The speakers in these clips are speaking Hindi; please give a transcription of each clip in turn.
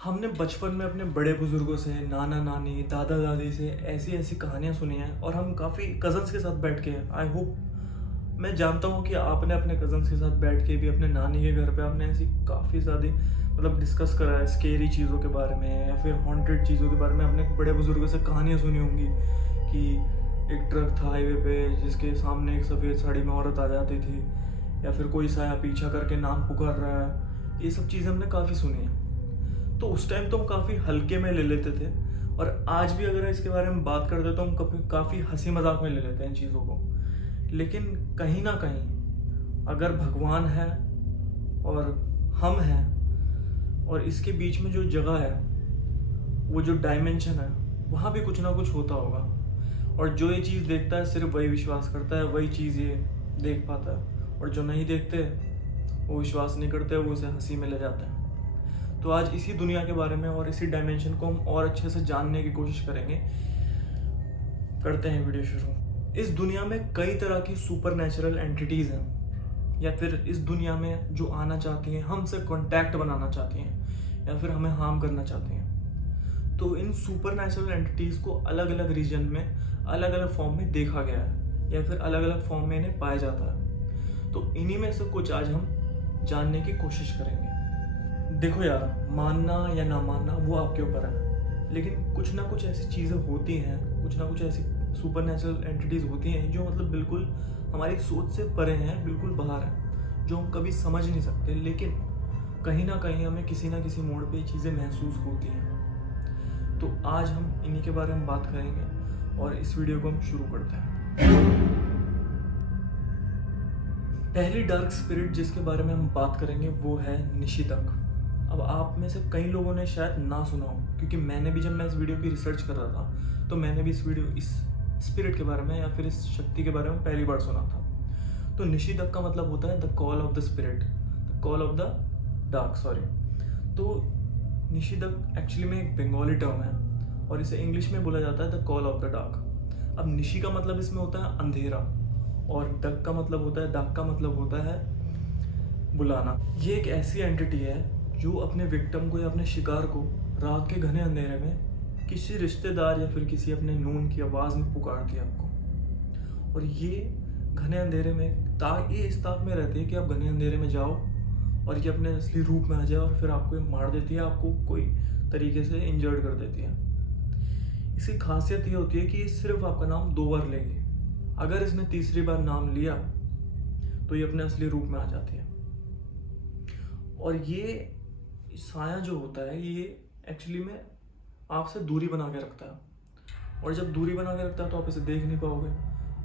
हमने बचपन में अपने बड़े बुजुर्गों से, नाना नानी, दादा दादी से ऐसी ऐसी कहानियाँ सुनी हैं और हम काफ़ी कज़न्स के साथ बैठ के, आई होप, मैं जानता हूँ कि आपने अपने कज़न्स के साथ बैठ के भी अपने नानी के घर पे आपने ऐसी काफ़ी ज़्यादा मतलब डिस्कस करा है स्केरी चीज़ों के बारे में या फिर हॉन्टेड चीज़ों के बारे में। अपने बड़े बुजुर्गों से कहानियाँ सुनी होंगी कि एक ट्रक था हाईवे पे जिसके सामने एक सफ़ेद साड़ी में औरत आ जाती थी, या फिर कोई साया पीछा करके नाम पुकार रहा है। ये सब चीज़ें हमने काफ़ी सुनी हैं। तो उस टाइम तो हम काफ़ी हल्के में ले लेते थे, और आज भी अगर इसके बारे में बात करते तो हम काफ़ी हंसी मजाक में ले लेते हैं इन चीज़ों को। लेकिन कहीं ना कहीं अगर भगवान है और हम हैं और इसके बीच में जो जगह है, वो जो डायमेंशन है, वहाँ भी कुछ ना कुछ होता होगा। और जो ये चीज़ देखता है सिर्फ वही विश्वास करता है, वही चीज़ ये देख पाता है, और जो नहीं देखते वो विश्वास नहीं करते, वो उसे हंसी में ले जाते हैं। तो आज इसी दुनिया के बारे में और इसी डायमेंशन को हम और अच्छे से जानने की कोशिश करेंगे। करते हैं वीडियो शुरू। इस दुनिया में कई तरह की सुपर नेचुरल एंटिटीज़ हैं, या फिर इस दुनिया में जो आना चाहती हैं, हमसे कांटेक्ट बनाना चाहती हैं, या फिर हमें हार्म करना चाहती हैं। तो इन सुपर नेचुरल एंटिटीज़ को अलग अलग रीजन में अलग अलग फॉर्म में देखा गया है, या फिर अलग अलग फॉर्म में इन्हें पाया जाता है। तो इन्हीं में से कुछ आज हम जानने की कोशिश करेंगे। देखो यार, मानना या ना मानना वो आपके ऊपर है, लेकिन कुछ ना कुछ ऐसी चीज़ें होती हैं, कुछ ना कुछ ऐसी सुपर नेचुरल एंटिटीज़ होती हैं जो मतलब बिल्कुल हमारी सोच से परे हैं, बिल्कुल बाहर हैं, जो हम कभी समझ नहीं सकते, लेकिन कहीं ना कहीं हमें किसी ना किसी मोड़ पे ये चीज़ें महसूस होती हैं। तो आज हम इन्हीं के बारे में बात करेंगे और इस वीडियो को हम शुरू करते हैं। पहली डार्क स्पिरिट जिसके बारे में हम बात करेंगे वो है निशिदक। अब आप में से कई लोगों ने शायद ना सुना हो, क्योंकि मैंने भी, जब मैं इस वीडियो की रिसर्च कर रहा था, तो मैंने भी इस स्पिरिट के बारे में या फिर इस शक्ति के बारे में पहली बार सुना था। तो निशिदक का मतलब होता है the call of the spirit, the call of the dark, sorry. तो निशिदक एक्चुअली में एक बंगाली टर्म है और इसे इंग्लिश में बोला जाता है the call of the dark. अब निशी का मतलब इसमें होता है अंधेरा, और डक का मतलब होता है, डाक का मतलब होता है बुलाना। ये एक ऐसी एंटिटी है जो अपने विक्टिम को या अपने शिकार को रात के घने अंधेरे में किसी रिश्तेदार या फिर किसी अपने नून की आवाज़ में पुकारती है आपको। और ये घने अंधेरे में ये इस ताक में रहती है कि आप घने अंधेरे में जाओ और ये अपने असली रूप में आ जाए और फिर आपको मार देती है, आपको कोई तरीके से इंजर्ड कर देती है। इसकी खासियत ये होती है कि ये सिर्फ आपका नाम 2 बार लेगी। अगर इसने तीसरी बार नाम लिया तो ये अपने असली रूप में आ जाती है। और ये साया जो होता है, ये एक्चुअली में आपसे दूरी बना के रखता है, और जब दूरी बना के रखता है तो आप इसे देख नहीं पाओगे,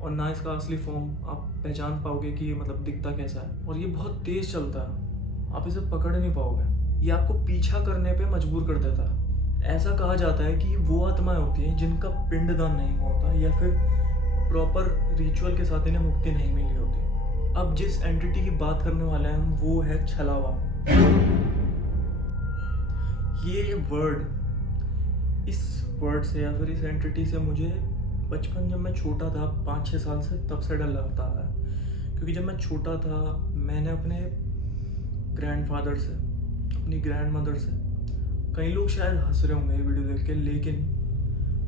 और ना इसका असली फॉर्म आप पहचान पाओगे कि ये मतलब दिखता कैसा है। और ये बहुत तेज चलता है, आप इसे पकड़ नहीं पाओगे, ये आपको पीछा करने पे मजबूर कर देता है। ऐसा कहा जाता है कि वो आत्माएं होती हैं जिनका पिंडदान नहीं होता या फिर प्रॉपर रिचुअल के साथ इन्हें मुक्ति नहीं मिली होती। अब जिस एंटिटी की बात करने वाले हैं हम, वो है छलावा। ये वर्ड, इस वर्ड से या फिर इस एंटिटी से मुझे बचपन, जब मैं छोटा था 5-6 साल से, तब से डर लगता है। क्योंकि जब मैं छोटा था मैंने अपने ग्रैंडफादर से, अपनी ग्रैंड मदर से, कई लोग शायद हंस रहे होंगे ये वीडियो देख के, लेकिन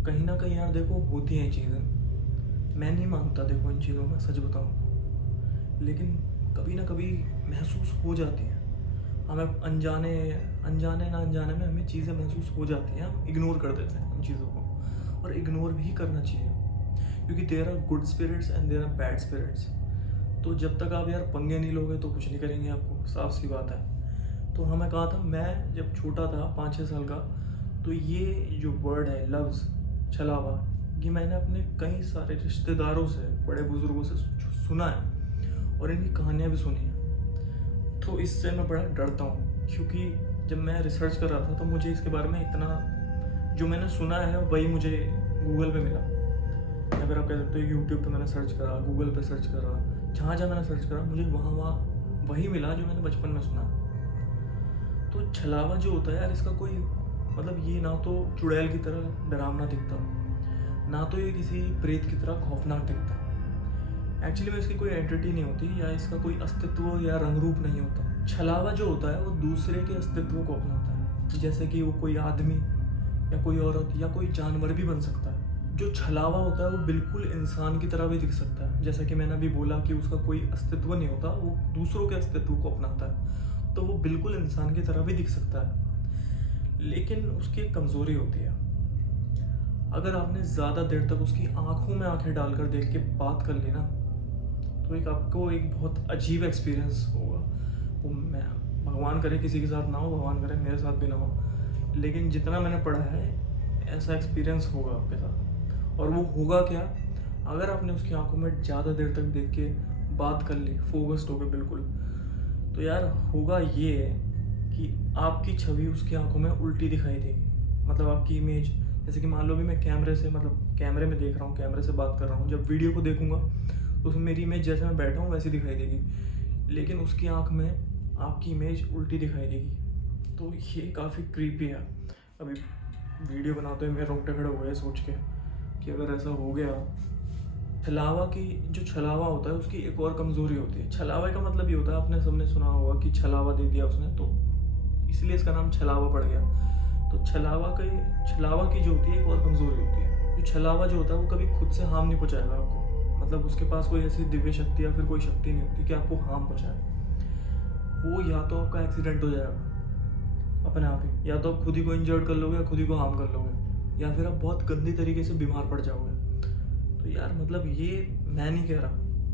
कहीं ना कहीं यार देखो, होती हैं चीज़ें। मैं नहीं मानता देखो इन चीज़ों में, सच बताऊँ, लेकिन कभी ना कभी महसूस हो जाती हैं। हमें अनजाने ना अनजाने में हमें चीज़ें महसूस हो जाती हैं, हम इग्नोर कर देते हैं उन चीज़ों को, और इग्नोर भी करना चाहिए, क्योंकि there are good spirits and there are bad spirits. तो जब तक आप यार पंगे नहीं लोगे तो कुछ नहीं करेंगे आपको, साफ सी बात है। तो हमें कहा था, मैं जब छोटा था 5-6 साल का, तो ये जो वर्ड है लफ्ज़ छलावा, ये मैंने अपने कई सारे रिश्तेदारों से, बड़े बुजुर्गों से सुना है, और इनकी कहानियाँ भी सुनी हैं। तो इससे मैं बड़ा डरता हूँ, क्योंकि जब मैं रिसर्च कर रहा था तो मुझे इसके बारे में इतना, जो मैंने सुना है वही मुझे गूगल पे मिला, या फिर आप कह सकते हो यूट्यूब पे मैंने सर्च करा, गूगल पे सर्च करा, जहाँ जहाँ मैंने सर्च करा मुझे वहाँ वही मिला जो मैंने बचपन में सुना। तो छलावा जो होता है यार, इसका कोई मतलब, ये ना तो चुड़ैल की तरह डरावना दिखता, ना तो ये किसी प्रेत की तरह खौफनाक दिखता। एक्चुअली में इसकी कोई एंटिटी नहीं होती, या इसका कोई अस्तित्व या रंग रूप नहीं होता। छलावा जो होता है वो दूसरे के अस्तित्व को अपनाता है, जैसे कि वो कोई आदमी या कोई औरत या कोई जानवर भी बन सकता है। जो छलावा होता है वो बिल्कुल इंसान की तरह भी दिख सकता है। जैसा कि मैंने अभी बोला कि उसका कोई अस्तित्व नहीं होता, वो दूसरों के अस्तित्व को अपनाता है, तो वो बिल्कुल इंसान की तरह भी दिख सकता है। लेकिन उसकी एक कमज़ोरी होती है। अगर आपने ज़्यादा देर तक उसकी आंखों में आंखें डालकर देख के बात कर ली ना, तो आपको एक बहुत अजीब एक्सपीरियंस होगा। वो मैं भगवान करे किसी के साथ ना हो, भगवान करे मेरे साथ भी ना हो, लेकिन जितना मैंने पढ़ा है ऐसा एक्सपीरियंस होगा आपके साथ। और वो होगा क्या, अगर आपने उसकी आंखों में ज़्यादा देर तक देख के बात कर ली, फोकस्ड हो गए बिल्कुल, तो यार होगा ये कि आपकी छवि उसकी आंखों में उल्टी दिखाई देगी। मतलब आपकी इमेज, जैसे कि मान लो भी मैं कैमरे से, मतलब कैमरे में देख रहा हूँ, कैमरे से बात कर रहा हूँ, जब वीडियो को देखूंगा तो उसमें मेरी इमेज जैसे मैं बैठा हूँ वैसी दिखाई देगी, लेकिन उसकी आंख में आपकी इमेज उल्टी दिखाई देगी। तो ये काफ़ी क्रीपी है। अभी वीडियो बनाते हुए मेरे रोंगटे खड़े हुए हैं सोच के कि अगर ऐसा हो गया। छलावा की जो छलावा होता है उसकी एक और कमज़ोरी होती है। छलावे का मतलब ये होता है, आपने सबने सुना होगा कि छलावा दे दिया उसने, तो इसलिए इसका नाम छलावा पड़ गया। तो छलावा की जो होती है एक और कमज़ोरी होती है। जो छलावा जो होता है वो कभी खुद से हार्म नहीं पहुँचाएगा आपको। मतलब उसके पास कोई ऐसी दिव्य शक्ति या फिर कोई शक्ति नहीं होती कि आपको हार्म पहुँचाए। वो या तो आपका एक्सीडेंट हो जाएगा अपने आप ही, या तो आप खुद ही को इंजर्ड कर लोगे या खुद ही को हार्म कर लोगे, या फिर आप बहुत गंदी तरीके से बीमार पड़ जाओगे। तो यार मतलब ये मैं नहीं कह रहा,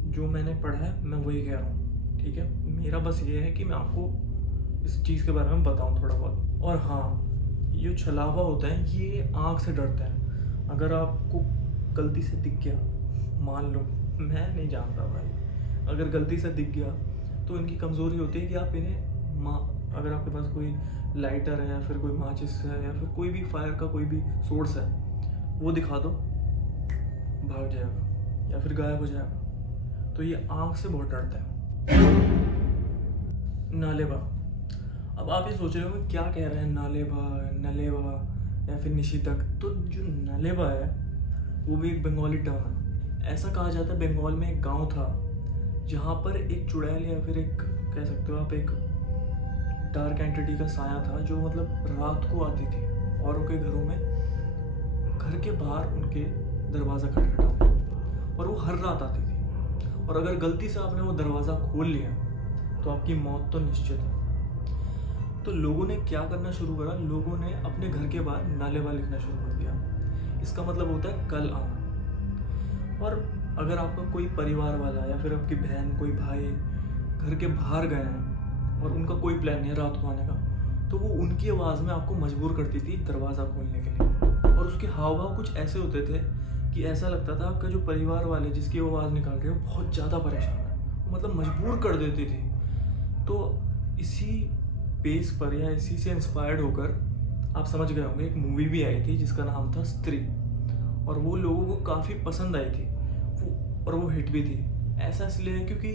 जो मैंने पढ़ा है मैं वही कह रहा हूँ, ठीक है। मेरा बस ये है कि मैं आपको इस चीज़ के बारे में बताऊँ थोड़ा बहुत। और हाँ, ये जो छलावा होता है ये आँख से डरता है। अगर आपको गलती से दिख गया, मान लो, मैं नहीं जानता भाई, अगर गलती से दिख गया तो इनकी कमज़ोरी होती है कि आप इन्हें अगर आपके पास कोई लाइटर है या फिर कोई माचिस है या फिर कोई भी फायर का कोई भी सोर्स है, वो दिखा दो, भाग जाएगा या फिर गायब हो जाएगा। तो ये आँख से बहुत डरता है। नालेबा। अब आप ये सोच रहे हो क्या कह रहे हैं, नालेबा, नलेबा या फिर निशितक। तो जो नलेबा है वो भी एक बंगाली टर्म है। ऐसा कहा जाता है बंगाल में एक गांव था जहाँ पर एक चुड़ैल या फिर एक कह सकते हो आप एक डार्क एंटिटी का साया था, जो मतलब रात को आती थी औरों के घरों में, घर के बाहर उनके दरवाज़ा खटखटाता, और वो हर रात आती थी। और अगर गलती से आपने वो दरवाज़ा खोल लिया तो आपकी मौत तो निश्चित है। तो लोगों ने क्या करना शुरू करा, लोगों ने अपने घर के बाहर नालेबा लिखना शुरू कर दिया। इसका मतलब होता है कल आना। और अगर आपका कोई परिवार वाला या फिर आपकी बहन, कोई भाई घर के बाहर गए हैं और उनका कोई प्लान नहीं है रात को आने का, तो वो उनकी आवाज़ में आपको मजबूर करती थी दरवाज़ा खोलने के लिए। और उसके हाव भाव कुछ ऐसे होते थे कि ऐसा लगता था आपका जो परिवार वाले जिसकी वो आवाज़ निकाल रहे हो बहुत ज़्यादा परेशान है, मतलब मजबूर कर देती थी। तो इसी बेस पर या इसी से इंस्पायर्ड होकर आप समझ गए होंगे, एक मूवी भी आई थी जिसका नाम था स्त्री, और वो लोगों को काफ़ी पसंद आई थी और वो हिट भी थी। ऐसा इसलिए है क्योंकि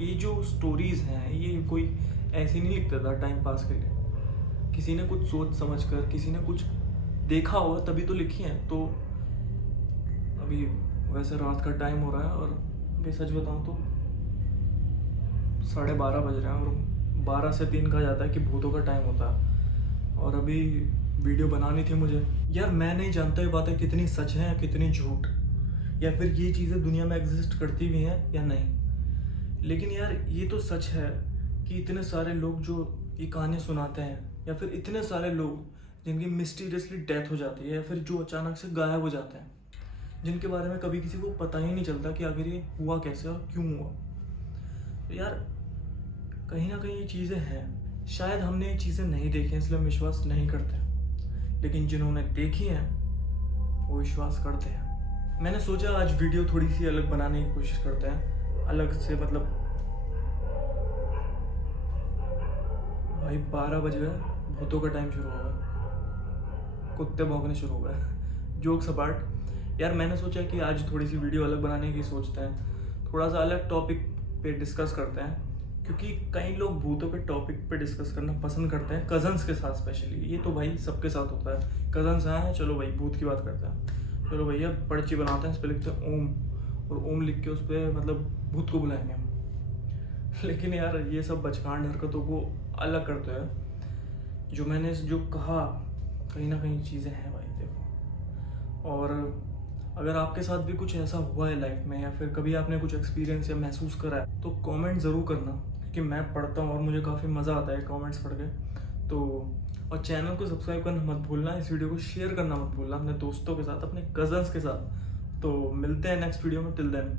ये जो स्टोरीज़ हैं ये कोई ऐसे नहीं लिखता था टाइम पास के लिए, किसी ने कुछ सोच समझ कर, किसी ने कुछ देखा होगा तभी तो लिखी हैं। तो अभी वैसे रात का टाइम हो रहा है और मैं सच बताऊँ तो 12:30 बज रहे हैं, और 12 से 3 कहा जाता है कि भूतों का टाइम होता है, और अभी वीडियो बनानी थी मुझे। यार मैं नहीं जानता ये बातें कितनी सच हैं या कितनी झूठ, या फिर ये चीज़ें दुनिया में एग्जिस्ट करती भी हैं या नहीं, लेकिन यार ये तो सच है कि इतने सारे लोग जो ये कहानियाँ सुनाते हैं, या फिर इतने सारे लोग जिनकी मिस्टीरियसली डेथ हो जाती है या फिर जो अचानक से गायब हो जाते हैं, जिनके बारे में कभी किसी को पता ही नहीं चलता कि आखिर ये हुआ कैसे और क्यों हुआ। तो यार कहीं ना कहीं ये चीज़ें हैं, शायद हमने ये चीज़ें नहीं देखी हैं इसलिए हम विश्वास नहीं करते, लेकिन जिन्होंने देखी हैं वो विश्वास करते हैं। मैंने सोचा आज वीडियो थोड़ी सी अलग बनाने की कोशिश करते हैं, अलग से, मतलब भाई 12 बज गए, भूतों का टाइम शुरू हो गया, कुत्ते भौंकने शुरू हो गए। जोक्स अपार्ट, यार मैंने सोचा कि आज थोड़ी सी वीडियो अलग बनाने की सोचते हैं, थोड़ा सा अलग टॉपिक पे डिस्कस करते हैं, क्योंकि कई लोग भूतों के टॉपिक पे डिस्कस करना पसंद करते हैं कज़न्स के साथ स्पेशली। ये तो भाई सबके साथ होता है, कज़न्स हैं, चलो भाई भूत की बात करते हैं, चलो भैया पर्ची बनाते हैं, इस पर लिखते हैं ओम, और ओम लिख के उस पर मतलब भूत को बुलाएंगे हम। लेकिन यार ये सब बचकांड हरकतों को अलग करते हैं, जो मैंने जो कहा, कहीं ना कहीं चीज़ें हैं भाई, देखो। और अगर आपके साथ भी कुछ ऐसा हुआ है लाइफ में, या फिर कभी आपने कुछ एक्सपीरियंस या महसूस करा है, तो कमेंट ज़रूर करना, क्योंकि मैं पढ़ता हूँ और मुझे काफ़ी मज़ा आता है कमेंट्स पढ़ के। तो और चैनल को सब्सक्राइब करना मत भूलना, इस वीडियो को शेयर करना मत भूलना अपने दोस्तों के साथ, अपने कज़न्स के साथ। तो मिलते हैं नेक्स्ट वीडियो में, टिल देन